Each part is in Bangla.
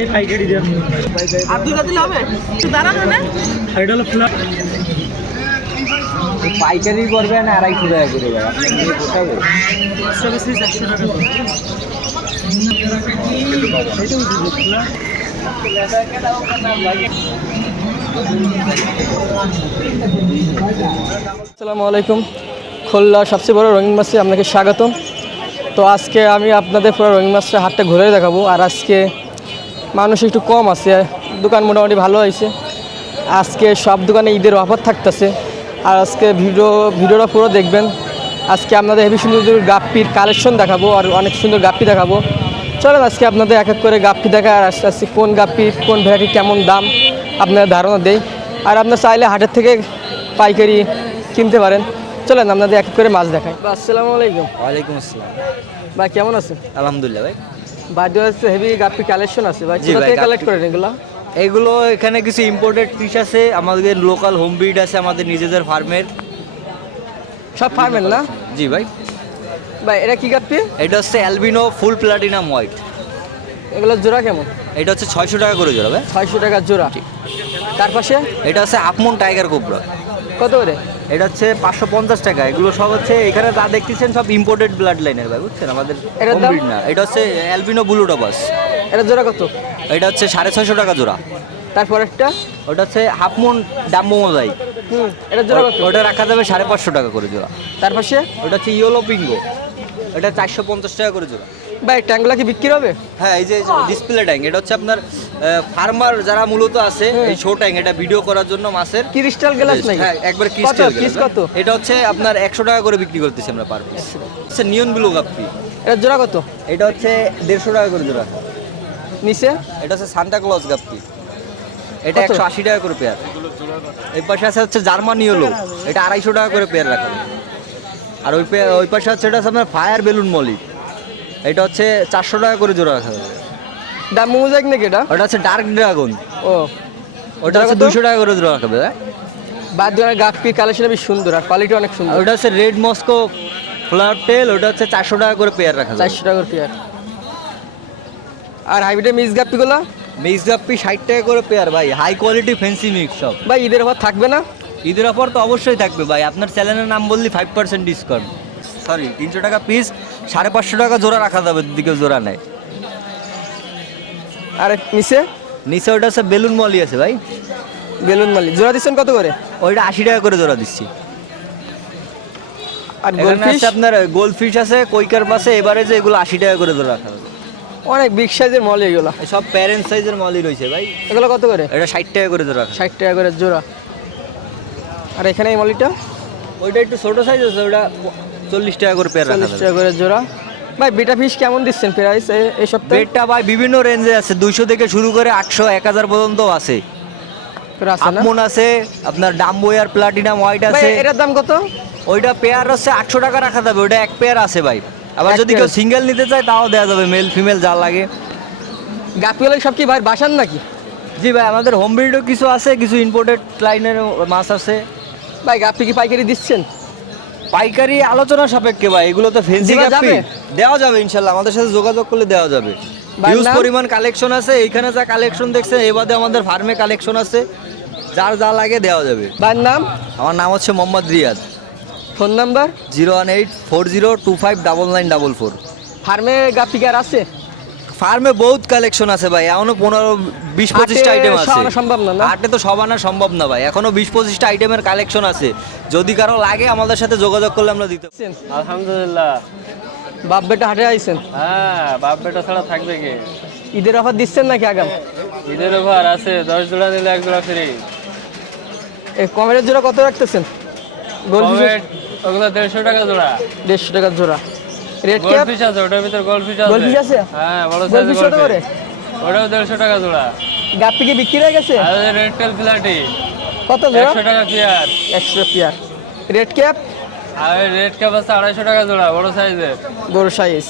এই পাইকারি দেন আর দুটো দিলে হবে একটু দাঁড়ান না এটা হলো ফ্ল্যাট পাইকারি করবেন 250 টাকা করে ভাই আপনি নিয়ে পোষাবে সার্ভিস 100 টাকা করে আসসালামু আলাইকুম। খুলনা সবচেয়ে বড় রঙিন মাছে আপনাকে স্বাগতম। তো আজকে আমি আপনাদের পুরো রঙিন মাছের হাটটা ঘুরে দেখাবো। আর আজকে মানুষ একটু কম আছে, দোকান মোটামুটি ভালো হয়েছে। আজকে সব দোকানে ঈদের অফার থাকতেছে। আর আজকে ভিডিওটা পুরো দেখবেন। আজকে আপনাদের হেভি সুন্দর গাপ্পির কালেকশন দেখাবো আর অনেক সুন্দর গাপ্পি দেখাবো। চলেন আজকে আপনাদের এক এক করে গাপ্পি দেখা আর আস্তে আস্তে কোন গাপ্পির কোন ভ্যারাইটি কেমন দাম আপনার ধারণা দেই। আর আপনার চাইলে হাটের থেকে পাইকারি কিনতে পারেন। চলেন আপনাদের এক এক করে মাছ দেখাই। আসসালামু আলাইকুম। ওয়ালাইকুম আসসালাম ভাই কেমন আছেন? আলহামদুলিল্লাহ ভাই। বাড়িতে হচ্ছে হেভি গাপ্পি কালেকশন আছে ভাই, জি কোথা ভাই, থেকে গাপ্পি- কালেক্ট করেন এগুলো? এগুলো এখানে কিছু ইম্পোর্টেড ফিশ আছে, আমাদের লোকাল হোম ব্রিড আছে আমাদের নিজেদের ফার্মের। সব ফার্মের না? জি ভাই। ভাই এটা কি গাপ্পি? এটা হচ্ছে অ্যালবিনো ফুল প্লাটিনাম হোয়াইট। এগুলোর জোড়া কেমন? এটা হচ্ছে 600 টাকা করে জোড়া ভাই। 600 টাকা জোড়া। তার পাশে এটা হচ্ছে আপমন টাইগার কোবরা। কত করে? এটা হচ্ছে 550 টাকা। এগুলো সব হচ্ছে এখানে যা দেখতেছেন সব ইম্পোর্টেড ব্লাড লাইনের ভাই, বুঝছেন, আমাদের এটার home দাম? breed না। এটা হচ্ছে অ্যালবিনো ব্লু টপাস। এটা জোড়া কত? এটা হচ্ছে 650 টাকা জোড়া। তারপর একটা ওটা হচ্ছে হাফমন ডাম্বো মোজাইক। এটা জোড়া কত? ওটা রাখা যাবে 550 টাকা করে জোড়া। তার পাশে ওটা হচ্ছে ইয়েলো পিঙ্গো। এটা 450 টাকা করে জোড়া। ভাই ট্যাঙ্গুলা কি বিক্রি হবে? হ্যাঁ, এই যে ডিসপ্লে ট্যাঙ্ক, এটা হচ্ছে আপনার ফার্মার যারা মূলত আছে এই শো ট্যাঙ্ক, এটা ভিডিও করার জন্য মাছের ক্রিস্টাল গ্লাস নাকি? হ্যাঁ, একবার কত ক্রিস্টাল পিস কত? এটা হচ্ছে আপনার 100 টাকা করে বিক্রি করতেছি আমরা পার পিস। আচ্ছা, নিয়ন ব্লু গাপ্পি। এটা জোড়া কত? এটা হচ্ছে 150 টাকা করে জোড়া। নিচে এটা হচ্ছে সান্তা ক্লজ গাপ্পি। এটা কত? 180 টাকা করে পেয়ার। এই পাশে আছে হচ্ছে জার্মান ইয়েলো, এটা 250 টাকা করে পেয়ার রাখা যাবে। আর ওই পাশে হচ্ছে এটা হচ্ছে আপনার ফায়ার বেলুন মলি, এটা হচ্ছে 400 টাকা করে জোড়া রাখা যাবে। দাম মোজাইক নাকি এটা? ওটা হচ্ছে ডার্ক ড্রাগন, ও ওটা হচ্ছে 200 টাকা করে জোড়া রাখা যাবে। বাদ দিয়ে গাপ্পি কালেকশন বেশ সুন্দর আর কোয়ালিটি অনেক আর সুন্দর। ওটা হচ্ছে রেড মস্কো ফ্লাওয়ার টেল, ওটা হচ্ছে 400 টাকা করে পেয়ার রাখা যাবে। 400 টাকার পেয়ার। আর হাইব্রিডের মিক্স গাপ্পিগুলো মিক্স গাপ্পি 60 টাকা করে পেয়ার ভাই, হাই কোয়ালিটি ফ্যান্সি মিক্স সব। ভাই ঈদের অফার থাকবে না? ঈদের অফার তো অবশ্যই থাকবে ভাই, আপনার চ্যানেলের নাম বললি 5% ডিসকাউন্ট। সরি, 300 টাকা পিস, 550 টাকা জোড়া রাখা যাবে যদি কেউ জোড়া নেয়। আর নিচে নিচে ওটা হচ্ছে বেলুন মলি আছে ভাই, বেলুন মালি জোড়া দিচ্ছেন কত করে? ওইটা 80 টাকা করে জোড়া দিচ্ছি। আর এখানে গোল্ডফিশ আছে আপনার গোল্ড ফিশ আছে, কৈকার পাশে এবারে যে এগুলো 80 টাকা করে জোড়া রাখা যাবে। অনেক বিগ সাইজের মলি এগুলো। সব প্যারেন্ট সাইজের মলি রয়েছে ভাই, এগুলো কত করে? এটা 60 টাকা করে জোড়া রাখা। 60 টাকা করে জোড়া। আর এখানে এই মলিটা ওইটা একটু ছোট সাইজ আছে, ওটা 40 টাকা করে পেয়ার রাখা 40 যাবে। টাকা করে জোড়া। ভাই বিটা ফিশ কেমন দিচ্ছেন প্রাইস এই সপ্তাহে? রেটটা ভাই বিভিন্ন রেঞ্জে আছে, 200 থেকে শুরু করে 800 1000 পর্যন্ত আছে। আছে না? আপমন আছে, আপনার ডাম্বোয়ার প্লাটিনাম হোয়াইট ভাই আছে। এটার দাম কত? ওইটা পেয়ার হচ্ছে 800 টাকা রাখা যাবে, ওইটা এক পেয়ার আছে ভাই। আবার এক যদি কেউ পেয়ার। সিঙ্গেল নিতে চায় তাও দেওয়া যাবে, মেল ফিমেল যা লাগে। গাপ্পিগুলো সব কি ভাই বাসার নাকি? জি ভাই, আমাদের হোম ব্রিডও কিছু আছে, কিছু ইম্পোর্টেড লাইনের মাছ আছে। ভাই গাপ্পি কি পাইকারি দিচ্ছেন? পাইকারি আলোচনা সাপেক্ষে ভাই, এগুলো তো ফেন্সি দেওয়া গাপ্পি। যাবে? দেওয়া যাবে ইনশাল্লাহ, আমাদের সাথে যোগাযোগ করলে দেওয়া যাবে। ভাইয়ের হিউজ নাম? পরিমাণ কালেকশন আছে এইখানে, যা কালেকশন দেখছে এই বাদে আমাদের ফার্মে কালেকশন আছে, যার যা লাগে দেওয়া যাবে। ভাইয়ের নাম? আমার নাম হচ্ছে মোহাম্মদ রিয়াদ। Phone number? 01840259944। ফার্মে গাপ্পি কি আর আছে? ফার্মে বহুত কালেকশন আছে ভাই, এখনো 15-20-25টা হাটে আইটেম সব আছে। আনা সম্ভব না, না? হাটে তো সব আনা সম্ভব না ভাই, এখনো 20-25টা আইটেমের কালেকশন আছে। যদি কারো লাগে আমাদের সাথে যোগাযোগ করলে আমরা দিতে পারি। আলহামদুলিল্লাহ। বাপ বেটা হাটে আইছেন, হ্যাঁ, বাপ বেটা ছাড়া থাকবে কি? ঈদের অফার দিচ্ছেন নাকি আগাম? ঈদের অফার আছে, 10 জোড়া নিলে 1 জোড়া ফ্রি। এই কমের জোড়া কত রাখতেছেন? গোল্ডফিশ কমেট ওগুলো 150 টাকা জোড়া। 150 টাকা জোড়া। রেড ক্যাপ গোল্ডফিশ আছে, ওটার ভিতর গোল্ডফিশ আছে। গোল্ডফিশ আছে? হ্যাঁ, বড় গোল্ডফিশ সাইজের কত করে? গোল্ডফিশ। ওটাও 150 টাকা জোড়া। গাপ্পি কি বিক্রি হয়ে গেছে? আর রেড টেল প্লাটি কত জোড়া? 100 টাকা পেয়ার। 100 পেয়ার। রেড ক্যাপ আর রেড ক্যাপ আছে 250 টাকা জোড়া, বড় সাইজের। বড় সাইজ।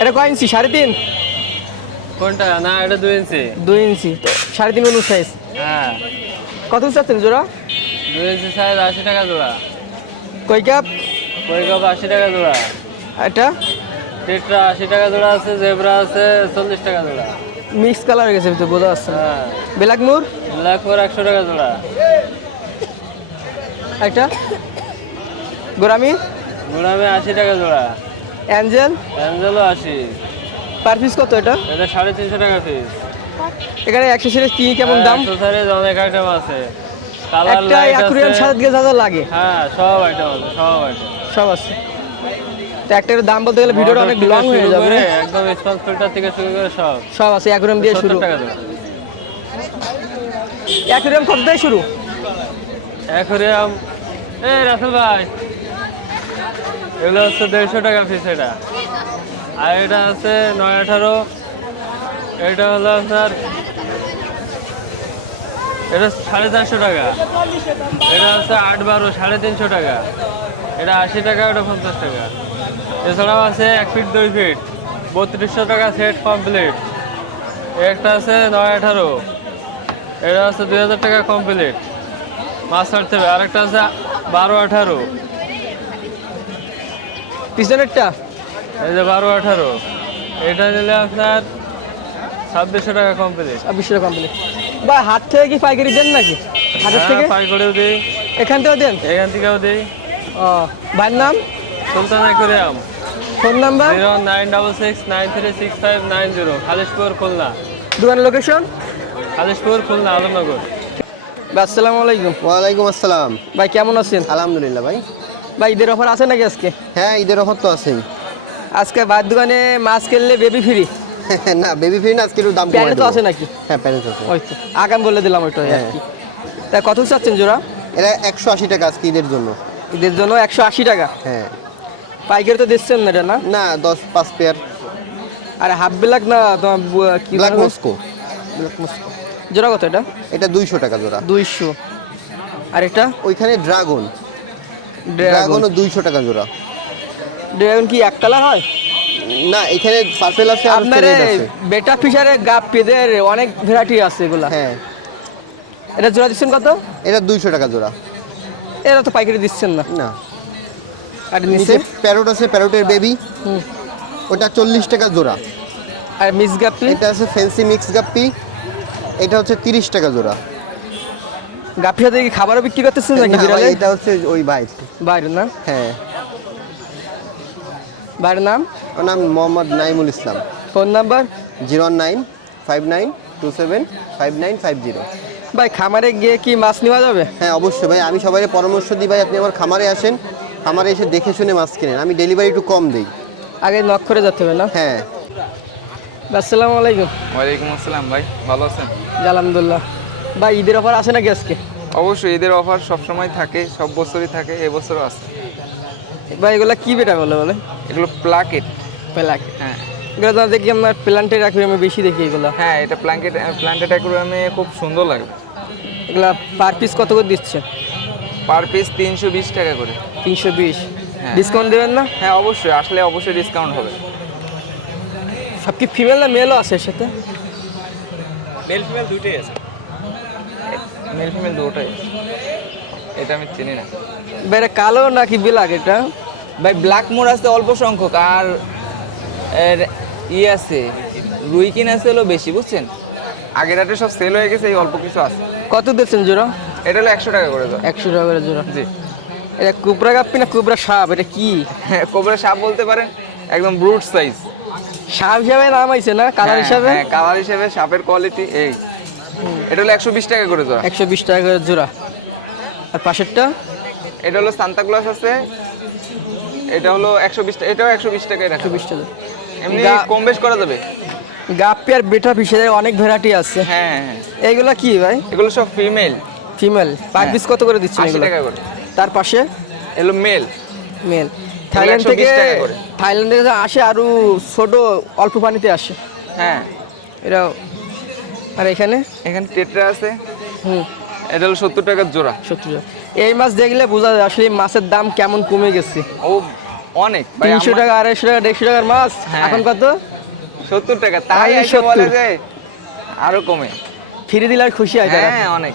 এটা কয় ইঞ্চি? 3.5? কোনটা? না, এটা 2 ইঞ্চি। 2 ইঞ্চি, 3.5 অনু সাইজ। হ্যাঁ, কত চাচ্ছেন জোড়া? 2 ইঞ্চি সাইজ 80 টাকা জোড়া। কই ক্যাপ? কই কাপ 80 টাকা জোড়া। এটা টেট্রা 80 টাকা জোড়া আছে, জেব্রা আছে 40 টাকা জোড়া। মিক্স কালার হয়ে গেছে তো বোঝা যাচ্ছে না। হ্যাঁ, ব্ল্যাক মুর ব্ল্যাক মোর 100 টাকা জোড়া। একটা গোরামি গোলামে 80 টাকা জোড়া। অ্যাঞ্জেল অ্যাঞ্জেলও 80। পার পিস কত এটা? এটা 350 টাকা পিস। এখানে অ্যাক্সেসরিজ কি কেমন দাম? অ্যাক্সেসরিজ অনেক আইটেম আছে, কালার একটা লাইট অ্যাকুরিয়াম আছে। সাথে যা যা লাগে হ্যাঁ, সব আইটেম আছে, সব আইটেম। সব আছে। তো একটার দাম বলতে গেলে ভিডিওটা অনেক লং হয়ে যাবে। একদম স্পঞ্জ ফিল্টার থেকে শুরু করে সব সব আছে অ্যাকুরিয়াম দিয়ে শুরু। 70 টাকা জোড়া। অ্যাকুরিয়াম কত দিয়ে শুরু? অ্যাকুরিয়াম এই রাসেল ভাই, এগুলো হচ্ছে 150 টাকা পিস এটা। আর এটা আছে 918, এটা হলো আপনার এটা 450 টাকা। এটা হচ্ছে 812, 350 টাকা। এটা 80 টাকা, ওটা 50 টাকা। এছাড়াও আছে 1 ফিট 2 ফিট 3200 টাকা সেট কমপ্লিট। একটা আছে 918, এটা আছে 2000 টাকা কমপ্লিট, মাছ ছাড়তে হবে। আরেকটা আছে 1218, পিছনেরটা এই যে 1218, এটা নিলে আপনার 2600 টাকা কমপ্লিট। 2600 কমপ্লিট। বা হাট থেকে কি পাইকারি দেন নাকি? হাটের থেকে পাইকারিও দিই, এখান থেকেও দেন? এখান থেকেও দিই। ও ভাইয়ের নাম? Sultan aquarium, phone number? 0966933590, Khalishpur Khulna. দোকানের লোকেশন? খালিশপুর খুলনা, আলমনগর। ভাই আসসালামু আলাইকুম। ওয়ালাইকুম আসসালাম। ভাই কেমন আছেন? আলহামদুলিল্লাহ ভাই। ভাই ঈদের অফার আছে নাকি আজকে? হ্যাঁ, ঈদের অফার তো আছেই। আজকে ভাইয়ের দোকানে মাছ কিনলে বেবি ফ্রি? না, বেবি ফিন আজকে একটু দাম কমাই প্যান্ট তো দেবো। আছে নাকি? হ্যাঁ, প্যারেন্টস আছে। ওই তো আগাম বলে দিলাম ওইটাই আর হ্যাঁ। কি। তা কত চাচ্ছেন জোড়া? এটা 180 টাকা আজকে ঈদের জন্য। ঈদের জন্য 180 টাকা। হ্যাঁ। পাইকারি তো দিচ্ছেন না এটা না? না, 10-5 পেয়ার। আর হাফ ব্ল্যাক না তোমার কি ব্ল্যাক বলে? মস্কো। জোড়া কত এটা? এটা 200 টাকা জোড়া। 200। আর এটা ওইখানে ড্রাগন, ড্রাগন? ড্রাগনও 200 টাকা জোড়া। ড্রাগন কি এক কালার হয়? না, এখানে পার্পেল আছে আর আপনার রেড আছে। বেটা ফিশারের গাপ্পিদের অনেক ভ্যারাইটি আছে এগুলা। হ্যাঁ, এটা জোড়া দিচ্ছেন কত? এটা 200 টাকা জোড়া। এটা তো পাইকারি দিচ্ছেন না। না, আর নিচে নিচে প্যারোট আছে, প্যারোটের বেবি, হুম। ওটা 40 টাকা জোড়া। আর মিস গাপ্পি? এটা আছে ফ্যান্সি মিক্স গাপ্পি, এটা হচ্ছে 30 টাকা জোড়া। গাপ্পির সাথে কি খাবারও বিক্রি করতেছেন নাকি না ভাই, বিড়ালে? এটা হচ্ছে ওই বাইট। বাইরে না? হ্যাঁ। বাইরের নাম? ওর নাম মোহাম্মদ নাইমুল ইসলাম। Phone number? 01959279590। ভাই খামারে গিয়ে কি মাছ নেওয়া যাবে? হ্যাঁ, অবশ্যই ভাই, আমি সবাই পরামর্শ দিই ভাই, আপনি আমার খামারে আসেন, খামারে এসে দেখে শুনে মাছ কিনেন, আমি ডেলিভারি একটু কম দিই। আগে নক করে যেতে হবে না? হ্যাঁ। আসসালামু আলাইকুম। ওয়ালাইকুম আসসালাম ভাই, ভালো আছেন? জি, আলহামদুলিল্লাহ। ভাই ঈদের অফার আছে নাকি আজকে? অবশ্যই ঈদের অফার সবসময় থাকে, সব বছরই থাকে, এবছরও আছে। ভাই এগুলা কি বেটা বলে বলে? এগুলো প্লাকেট। প্লাক? হ্যাঁ এগুলো তো দেখি আপনার প্ল্যান্টের অ্যাকুরিয়ামে বেশি দেখি এগুলা। হ্যাঁ, এটা প্ল্যান্টেড অ্যাকুরিয়ামে খুব সুন্দর লাগে। এগুলা পার পিস কত করে দিচ্ছে? পার পিস 320 টাকা করে। 320? হ্যাঁ। ডিসকাউন্ট দেবেন না? হ্যাঁ অবশ্যই, আসলে অবশ্যই ডিসকাউন্ট হবে। সব কি ফিমেল না মেলও আছে এর সাথে? মেল ফিমেল দুটোই আছে। মেল ফিমেল দুটোই আছে। এটা আমি চিনি না ভাই এটা কালো নাকি ব্ল্যাক এটা? ভাই ব্ল্যাক মোর আছে অল্প সংখ্যক, আর এর আছে রুইকিন আছে হলো বেশি, বুঝছেন? আগের রাতে সব সেল হয়ে গেছে, এই অল্প কিছু আছে। কত দিচ্ছেন জোড়া? এটা হলো 100 টাকা করে দাও। 100 টাকা করে জোড়া? জি। এটা কুবরা গাপ্পি না কুবরা সাপ? এটা কি হ্যাঁ, কোবরা সাপ বলতে পারেন, একদম ব্রুট সাইজ। সাপ হিসাবে নাম আইছে না, কালার হিসাবে? হ্যাঁ, কালার হিসাবে সাপের কোয়ালিটি এই। এটা হলো 120 টাকা করে জোড়া। 120 টাকা করে জোড়া। আর পাশেরটা? এটা হলো সান্তাক্লজ আছে, এটা হলো 120 টাকা, এটাও 120 টাকায় রাখা। 120 টাকা। এমনি কম বেশ করা যাবে। গাপ্পি আর বেটা ফিশের অনেক ভ্যারাইটি আছে। হ্যাঁ হ্যাঁ, এইগুলা কি ভাই? এগুলো সব ফিমেল। ফিমেল? পার পিস কত করে দিচ্ছেন 80 এগুলো? টাকা করে। তার পাশে? এগুলো মেল। মেল। থাইল্যান্ড 120 থেকে টাকা করে। থাইল্যান্ড থেকে আসে আরো ছোট অল্প পানিতে আসে হ্যাঁ, এরা। আর এখানে? এখানে টেট্রা আছে, হুম, এটা হলো 70 টাকার জোড়া। 70 টাকা। এই মাছ দেখলে বোঝা যায় আসলে এই মাছের দাম কেমন কমে গেছে। ও অনেক ভাই, 300 টাকা, 250 টাকা, 150 টাকার মাছ হ্যাঁ। এখন কত? 70 টাকা। তাই আরে এসে বলে 70 যে আরো কমে। ফিরে দিলে আর খুশি হয় তারা। হ্যাঁ অনেক।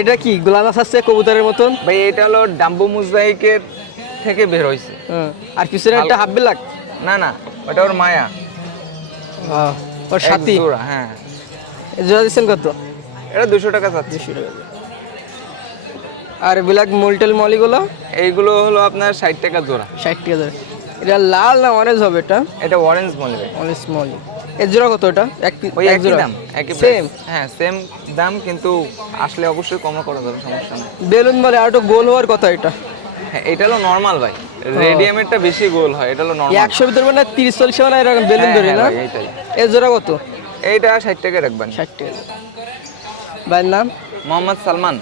এটা কি গোলা মাছ আছে কবুতরের মতন? ভাই এটা হলো ডাম্বো মোজাইকের থেকে বের হয়েছে। আর পিছনে একটা হাফ ব্ল্যাক? না না, ওটা ওর মায়া। ওর এক সাথী জোড়া, হ্যাঁ। জোড়া দিচ্ছেন কত? এটা 200 টাকা চাচ্ছি। আর ব্ল্যাক মুলটেল মলিগুলো এইগুলো হলো আপনার 60 টাকা জোড়া। 60 টাকা জোড়া। এটা লাল না অরেঞ্জ হবে? এটা এটা অরেঞ্জ মলি ভাই। অরেঞ্জ মলি। এর জোড়া কত? এটা ওই এক একই জোড়া দাম, একই সেম। price। হ্যাঁ সেম দাম, কিন্তু আসলে অবশ্যই কম করা যাবে, সমস্যা নেই। বেলুন মলি আর একটু গোল হওয়ার কথা এটা। হ্যাঁ এটা হলো নরমাল ভাই, রেডিয়ামেরটা বেশি গোল হয়, এটা হলো নরমাল। 100 ভিতর মানে 30-40 মানে এরকম বেলুন ধরে না? এইটাই। এর জোড়া কত? এইটা 60 টাকা রাখবেন। 60 টাকা। ভাইয়ের নাম? Mohammad Salman.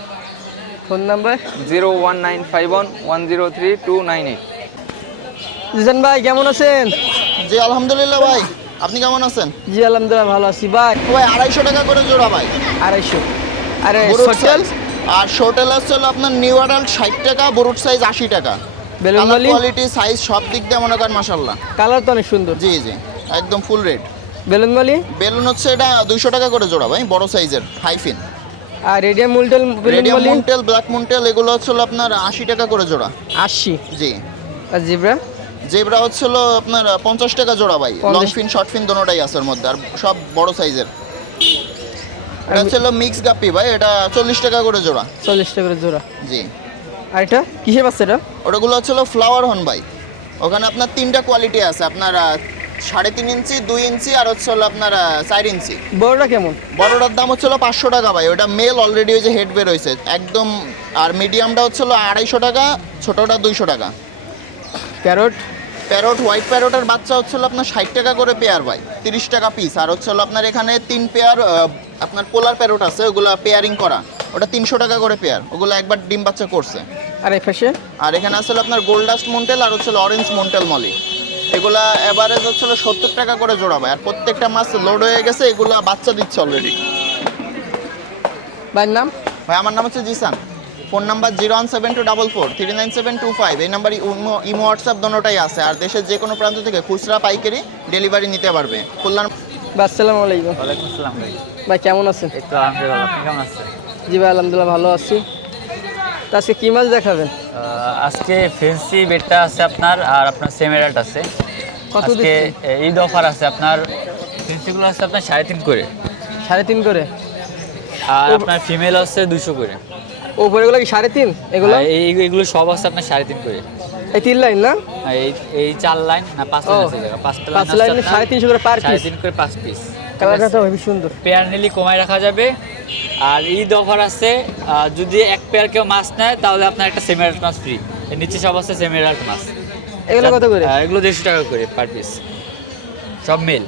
Phone number? 01951103298। Jizan ভাই কেমন আছেন? জি আলহামদুলিল্লাহ ভাই, আপনি কেমন আছেন? জি আলহামদুলিল্লাহ ভালো আছি ভাই। ভাই 250 টাকা করে জোড়া ভাই 250। আরে বুরুট হোটেল সাইজ। আর শর্টেল হচ্ছে আপনার নিউ অ্যাডাল্ট 60 টাকা, বুরুট সাইজ 80 টাকা। বেলুন কালার মলি? কোয়ালিটি সাইজ সব দিক দিয়ে মনে করেন মাশাআল্লাহ। কালার তো অনেক সুন্দর। জি জি একদম ফুল রেড। বেলুন মলি? বেলুন হচ্ছে এটা 200 টাকা করে জোড়া ভাই, বড় সাইজের হাইফিন। আর রেডিয়াম মুলটেল বেলুন রেডিয়াম মলি? মুন্টেল, ব্ল্যাক মুন্টেল এগুলো হচ্ছে আপনার 80 টাকা করে জোড়া। 80। জি। আর জিব্রা? জেব্রা হচ্ছে আপনার 50 টাকা জোড়া ভাই, 50 লং ফিন শর্ট ফিন দোনোটাই আছে ওর মধ্যে, আর সব বড় সাইজের। এটা হচ্ছে মিক্স গাপ্পি ভাই, এটা 40 টাকা করে জোড়া। 40 টাকা করে জোড়া। জি। আর এটা কিসের বাচ্চা এটা? ওটাগুলো হচ্ছে ফ্লাওয়ার হর্ন ভাই। ওখানে আপনার 3টা কোয়ালিটি আছে, আপনার 3.5 ইঞ্চি, 2 ইঞ্চি আর হচ্ছে আপনার 4 ইঞ্চি। বড়টা কেমন? বড়টার দাম হচ্ছে 500 টাকা ভাই, ওটা মেল অলরেডি ওই যে হেড বের হয়েছে একদম। আর মিডিয়ামটা হচ্ছে 250 টাকা, ছোটটা 200 টাকা। প্যারট? প্যারট, হোয়াইট প্যারটের বাচ্চা হচ্ছে আপনার 60 টাকা করে পেয়ার ভাই, 30 টাকা পিস। আর হচ্ছে আপনার এখানে 3 পেয়ার আপনার পোলার প্যারট আছে, ওগুলো পেয়ারিং করা, ওটা 300 টাকা করে পেয়ার, ওগুলো একবার ডিম বাচ্চা করছে। আর এই পাশে? আর এখানে আসলে আপনার গোল্ডাস্ট মন্টেল আর হচ্ছে অরেঞ্জ মন্টেল মলি, এগুলা এভারেজ হচ্ছে 70 টাকা করে জোড়া ভাই। আর প্রত্যেকটা মাছ লোড হয়ে গেছে, এগুলা বাচ্চা দিচ্ছে অলরেডি। ভাইয়ের নাম? ভাই আমার নাম হচ্ছে জিসান। Phone number 01724397225। এই নাম্বার ইমো হোয়াটসঅ্যাপ দোনোটাই আছে। আর দেশের যে কোনো প্রান্ত থেকে খুচরা পাইকারি ডেলিভারি নিতে পারবে। খুলনার আসসালামু আলাইকুম। ওয়ালাইকুম আসসালাম ভাই। ভাই কেমন আছেন? এই তো আলহামদুলিল্লাহ, আপনি কেমন আছেন? জি ভাই আলহামদুলিল্লাহ ভালো আছি। তো আজকে কি মাছ দেখাবেন? আজকে ফেন্সি বেডটা আছে আপনার, আর আপনার সেমেরাট আছে। কত আজকে দিচ্ছেন? ঈদ অফার আছে আপনার, ফেন্সিগুলো আছে আপনার 3.5 করে, 3.5 করে। আর আপনার ফিমেল আছে 200 করে। ওপরেগুলো কি 3.5? এগুলো আর এইগুলো সব আছে আপনার 3.5 করে। এই 3 লাইন না? আর এই 4 লাইন না 5 লাইন আছে, জায়গা 5টা লাইন 5 লাইনে 350 করে পার পিস। 3.5 করে 5 পিস। কালারটা তো খুবই সুন্দর। পেয়ার নিলে কমায় রাখা যাবে। আর ঈদ অফার আছে, যদি এক পেয়ার কেউ মাছ নেয় তাহলে আপনার একটা সেমিরাট মাছ ফ্রি। এর নিচে সব আছে সেমিরাট মাছ। এগুলো কত করে? এগুলো 150 টাকা করে পার পিস, সব মেল।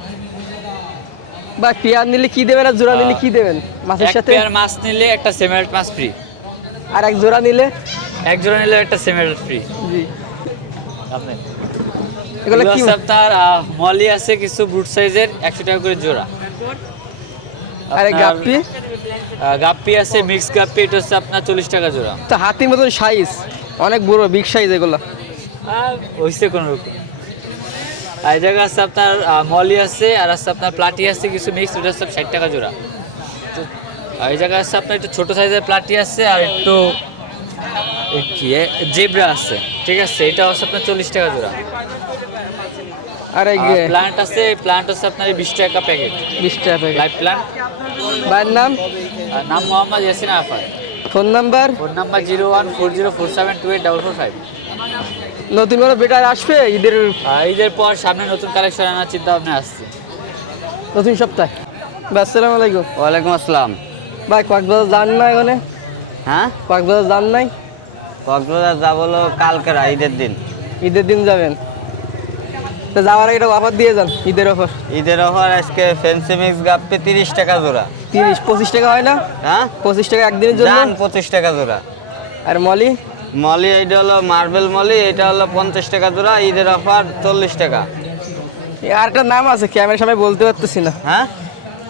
বা পেয়ার নিলে কি দেবেন আর জোড়া নিলে কি দেবেন মাছের এক সাথে? পেয়ার মাছ নিলে একটা সেমিরাট মাছ ফ্রি, আর এক জোড়া নিলে? এক জোড়া নিলে একটা সেমিরাট ফ্রি। জি। আপনি এগুলো কি? আপনার মলি আছে কিছু ব্রুট সাইজের 100 টাকা করে জোড়া। আরে আপনার, গাপ্পি? গাপ্পি আছে মিক্স গাপ্পি, এটা হচ্ছে আপনার 40 টাকা জোড়া। তো হাতির মতন সাইজ, অনেক বড় বিগ সাইজ এগুলো। হইছে কোনো রকম। আর এই জায়গা আছে আপনার মলি আছে, আর আছে আপনার প্লাটি আছে কিছু মিক্স, ওটা সব 60 টাকা জোড়া। আর এই জায়গা আছে আপনার একটু ছোট সাইজের প্লাটি আছে, আর একটু কি জেব্রা আছে, ঠিক আছে, এটা হচ্ছে আপনার 40 টাকা জোড়া। আর এই প্লান্ট আছে, প্লান্ট হচ্ছে আপনার 20 টাকা প্যাকেট, 20 টাকা প্যাকেট। Live plant. ভাইয়ের নাম? নাম Mohammad Yasin Arafat. Phone number? Phone number 01404728285। নতুন করে বেটার আসবে ঈদের? ঈদের পর সামনে নতুন কালেকশন আনার চিন্তা ভাবনা আসছে নতুন সপ্তাহে। ভাই আসসালামু আলাইকুম। ওয়ালাইকুম আসসালাম। ভাই কক্সবাজার যান না এখানে? হ্যাঁ, কক্সবাজার যান নাই? কক্সবাজার যাব হলো কালকে ঈদের দিন। ঈদের দিন যাবেন? তো যাওয়ার আগে একটা অফার দিয়ে যান, ঈদের অফার। ঈদের অফার আজকে ফেন্সি মিক্স গাপ্পি 30 টাকা জোড়া। 30-25 টাকা হয় না? হ্যাঁ, 25 টাকা একদিনের জন্য। 25 টাকা জোড়া। আর মলি? মলি এটা হলো মার্বেল মলি, এটা হলো 50 টাকা জোড়া। ঈদের অফার 40 টাকা। আর একটা নাম আছে ক্যামেরার সামনে বলতে পারতেছি না। হ্যাঁ,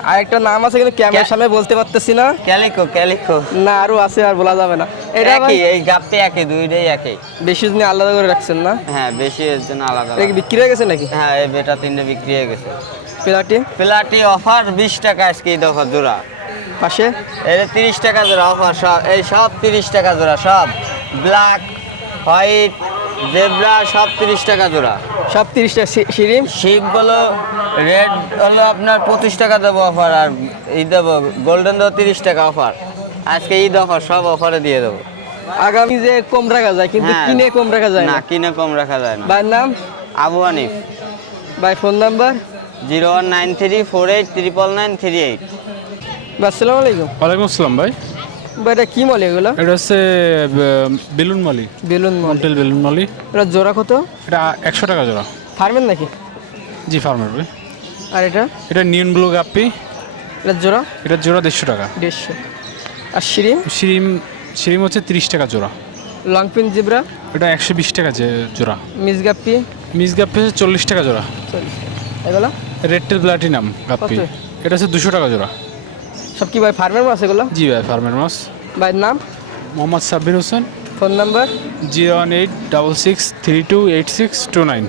আর একটা নাম আছে কিন্তু ক্যামেরার সামনে বলতে পারতেছি না। ক্যালিকো, ক্যালিকো না আরো আছে, আর বলা যাবে না। এটা ভাই একই, এই গাপ্পি একই, দুইটাই একই। বেশি দিন আলাদা করে রাখছেন না? হ্যাঁ, বেশি এর জন্য আলাদা। এটা কি বিক্রি হয়ে গেছে নাকি? হ্যাঁ, এই বেটা 3টে বিক্রি হয়ে গেছে। প্লাটি? প্লাটি অফার 20 টাকা আজকে ঈদ অফার জোড়া। পাশে? এটা 30 টাকা জোড়া অফার, সব এই সব 30 টাকা জোড়া, সব ব্ল্যাক, হোয়াইট, জেব্রা সব 30 টাকা জোড়া। সব 30 টাকা। শিরিম শিখগুলো রেড হলো আপনার 25 টাকা দেবো অফার, আর এই দেবো গোল্ডেন দেবো 30 টাকা অফার। আজকে ঈদ অফার, সব অফারে দিয়ে দেবো। আগামী যে কম রাখা যায়, কিন্তু হ্যাঁ। কিনে কম রাখা যায় না, না। কিনে কম রাখা যায় না। ভাইয়ের নাম? আবু হানিফ। ভাই ফোন নাম্বার? 019348993938। ভাই আসসালামু আলাইকুম। ওয়ালাইকুম আসসালাম ভাই। ভাই এটা কি মলি এগুলো? এটা হচ্ছে বেলুন মলি, balloon Moli. Mantle balloon Moli. এটা জোড়া কত? এটা 100 টাকা জোড়া। ফার্মের নাকি? জি ফার্মের ভাই। আর এটা? এটা নিয়ন ব্লু গাপ্পি, এটা জোড়া? এটা জোড়া 150 টাকা। 150। আর শিরিম? শিরিম হচ্ছে 30 টাকা জোড়া। Long pin zebra? এটা 120 টাকা জোড়া। মিসগাপ্পি? মিস গাপ্পি হচ্ছে 40 টাকা জোড়া। এগুলো রেড টেল প্লাটিনাম গাপ্পি, কত? এটা হচ্ছে 200 টাকা জোড়া। সব কি ভাই ফার্মের মাছ এগুলো? জি ভাই ফার্মের মাছ। ভাইয়ের নাম? মোহাম্মদ সাব্বির হোসেন। Phone number? 01866328629।